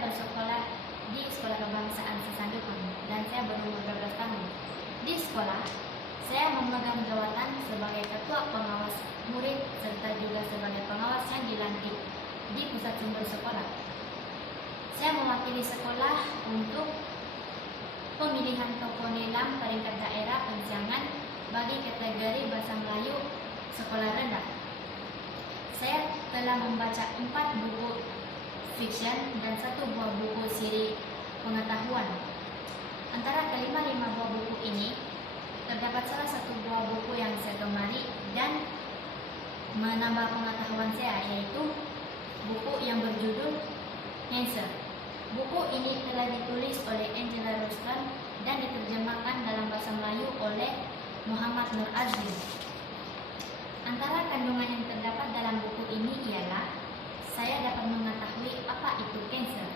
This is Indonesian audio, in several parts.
Saya bersekolah di Sekolah Kebangsaan Sesandupang dan saya berumur 12 tahun. Di sekolah, saya memegang jabatan sebagai ketua pengawas murid serta juga sebagai pengawas yang dilantik di pusat sumber sekolah. Saya mewakili sekolah untuk pemilihan tokoh nilam peringkat daerah pensiangan bagi kategori bahasa Melayu sekolah rendah. Saya telah membaca 4 buku fiction dan 1 buah buku siri pengetahuan. Antara kelima-lima buah buku ini terdapat salah satu buah buku yang saya gemari dan menambah pengetahuan saya, yaitu buku yang berjudul Cancer. Buku ini telah ditulis oleh Angela Rustan dan diterjemahkan dalam bahasa Melayu oleh Muhammad Nur Azli. Antara kandungan yang terdapat dalam buku ini ialah saya dapat mengetahui apa itu kanser.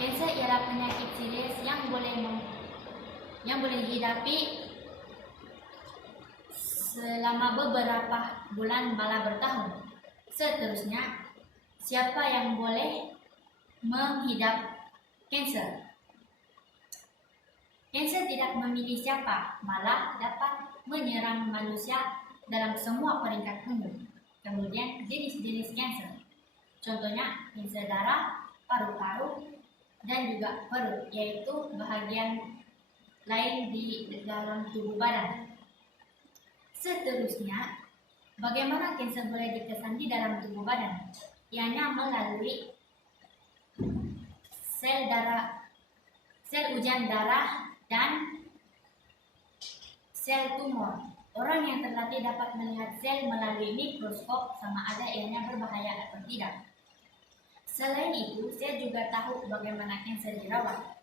Kanser ialah penyakit serius yang boleh dihidapi selama beberapa bulan malah bertahun. Seterusnya, siapa yang boleh menghidap kanser? Kanser tidak memilih siapa, malah dapat menyerang manusia dalam semua peringkat umur. Kemudian jenis-jenis kanser, contohnya kanser darah, paru-paru, dan juga perut, yaitu bahagian lain di dalam tubuh badan. Seterusnya, bagaimana kanser boleh dikesan di dalam tubuh badan? Ianya melalui sel darah, sel ujan darah, dan sel tumor. Orang yang terlatih dapat melihat sel melalui mikroskop sama ada ianya berbahaya atau tidak. Selain itu, saya juga tahu bagaimana kanser dirawat.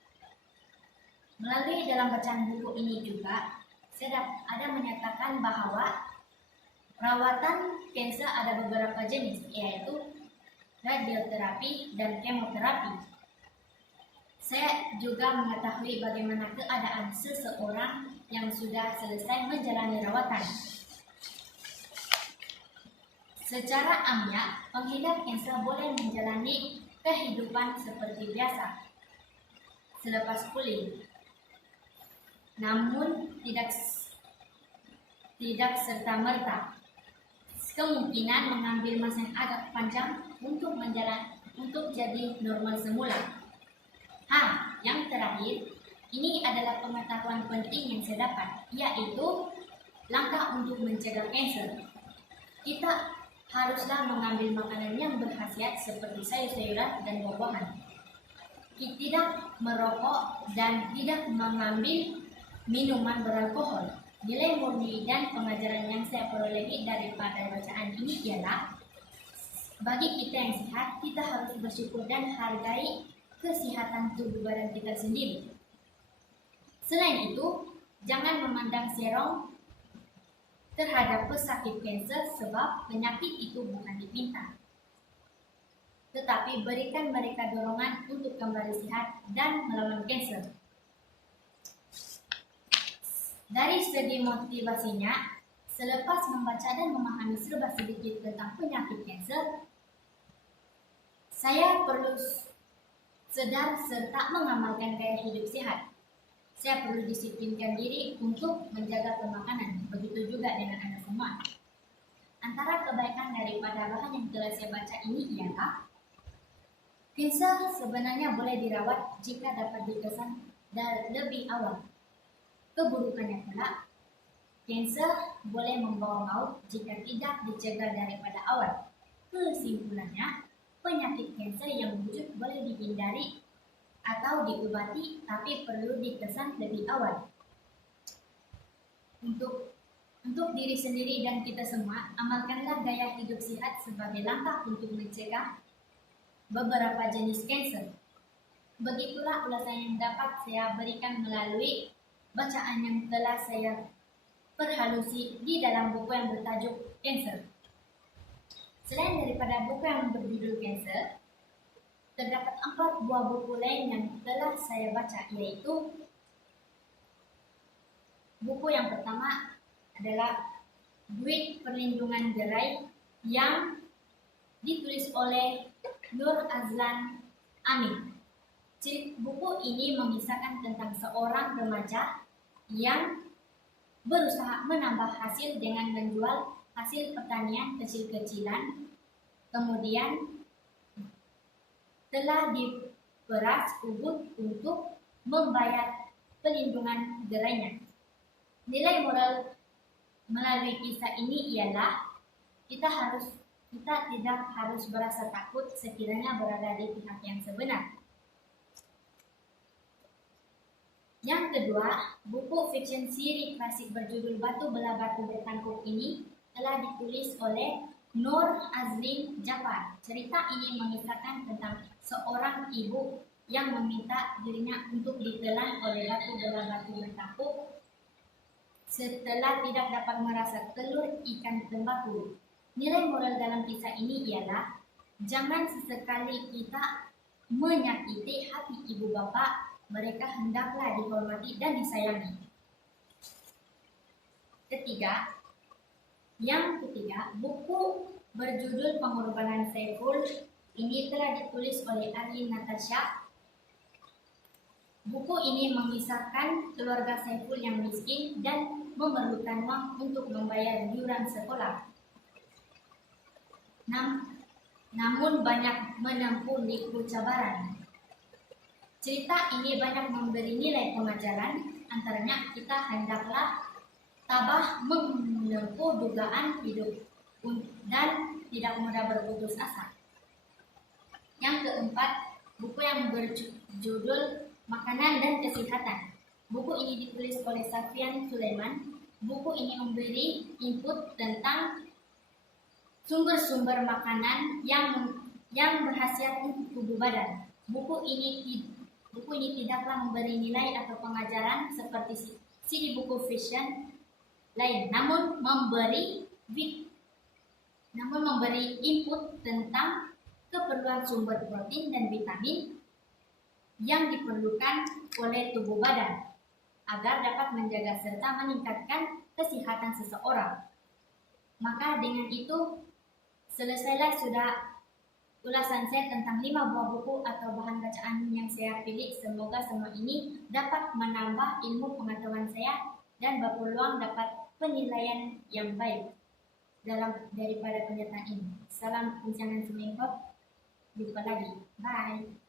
Melalui dalam bacaan buku ini juga, saya ada menyatakan bahwa perawatan kanser ada beberapa jenis, yaitu radioterapi dan kemoterapi. Saya juga mengetahui bagaimana keadaan seseorang yang sudah selesai menjalani rawatan. Secara amnya, penghidap kanser boleh menjalani kehidupan seperti biasa selepas pulih, namun tidak serta-merta. Kemungkinan mengambil masa yang agak panjang untuk jadi normal semula. Yang terakhir, ini adalah pengetahuan penting yang saya dapat, yaitu langkah untuk mencegah kanser. Kita haruslah mengambil makanan yang berkhasiat seperti sayur-sayuran dan buah-buahan. Tidak merokok dan tidak mengambil minuman beralkohol. Nilai murni dan pengajaran yang saya perolehi daripada bacaan ini ialah bagi kita yang sehat, kita harus bersyukur dan hargai kesehatan tubuh badan kita sendiri. Selain itu, jangan memandang serong terhadap pesakit kanser sebab penyakit itu bukan dipinta. Tetapi berikan mereka dorongan untuk kembali sehat dan melawan kanser. Dari segi motivasinya, selepas membaca dan memahami serba sedikit tentang penyakit kanser, saya perlu sedar serta mengamalkan gaya hidup sehat. Saya perlu disiplinkan diri untuk menjaga pemakanan. Begitu juga dengan Anda semua. Antara kebaikan daripada bahan yang telah saya baca ini ialah kanser sebenarnya boleh dirawat jika dapat dikesan dari lebih awal. Keburukannya pula, kanser boleh membawa maut jika tidak dicegah daripada awal. Kesimpulannya, penyakit kanser yang wujud boleh dihindari atau diobati, tapi perlu dikesan lebih awal. Untuk diri sendiri dan kita semua, amalkanlah gaya hidup sehat sebagai langkah untuk mencegah beberapa jenis kanser. Begitulah ulasan yang dapat saya berikan melalui bacaan yang telah saya perhalusi di dalam buku yang bertajuk Kanser. Selain daripada buku yang berjudul Kanser, terdapat 4 buah buku lain yang telah saya baca, yaitu buku yang pertama adalah Duit Perlindungan Gerai yang ditulis oleh Nur Azlan Amin. Buku ini mengisahkan tentang seorang remaja yang berusaha menambah hasil dengan menjual hasil pertanian kecil-kecilan, kemudian telah diperas ubud untuk membayar pelindungan gerainya. Nilai moral melalui kisah ini ialah kita tidak harus merasa takut sekiranya berada di pihak yang sebenar. Yang kedua, buku fiction siri klasik berjudul Batu Belah Batu Bertangkuk ini telah ditulis oleh Nur Azlin Jafar. Cerita ini mengisahkan tentang seorang ibu yang meminta dirinya untuk ditelan oleh batu belah batu bertangkuk setelah tidak dapat merasa telur ikan tembakau. Nilai moral dalam kisah ini ialah jangan sesekali kita menyakiti hati ibu bapa, mereka hendaklah dihormati dan disayangi. Yang ketiga, buku berjudul Pengorbanan Saiful ini telah ditulis oleh Arlin Natasha. Buku ini mengisahkan keluarga Saiful yang miskin dan memerlukan uang untuk membayar iuran sekolah. Namun banyak menempuh liku cabaran. Cerita ini banyak memberi nilai pelajaran, antaranya kita hendaklah tabah menempuh dugaan hidup dan tidak mudah berputus asa. Yang keempat, buku yang berjudul Makanan dan Kesehatan. Buku ini ditulis oleh Safian Sulaiman. Buku ini memberi input tentang sumber-sumber makanan yang berkhasiat untuk tubuh badan. Buku ini tidaklah memberi nilai atau pengajaran seperti CD buku fiction lain, namun memberi input tentang keperluan sumber protein dan vitamin yang diperlukan oleh tubuh badan agar dapat menjaga serta meningkatkan kesehatan seseorang. Maka dengan itu selesailah sudah ulasan saya tentang 5 buah buku atau bahan bacaan yang saya pilih. Semoga semua ini dapat menambah ilmu pengetahuan saya dan berpeluang dapat penilaian yang baik daripada penyertaan ini. Salam Insanan Sumingkop. Jumpa lagi. Bye.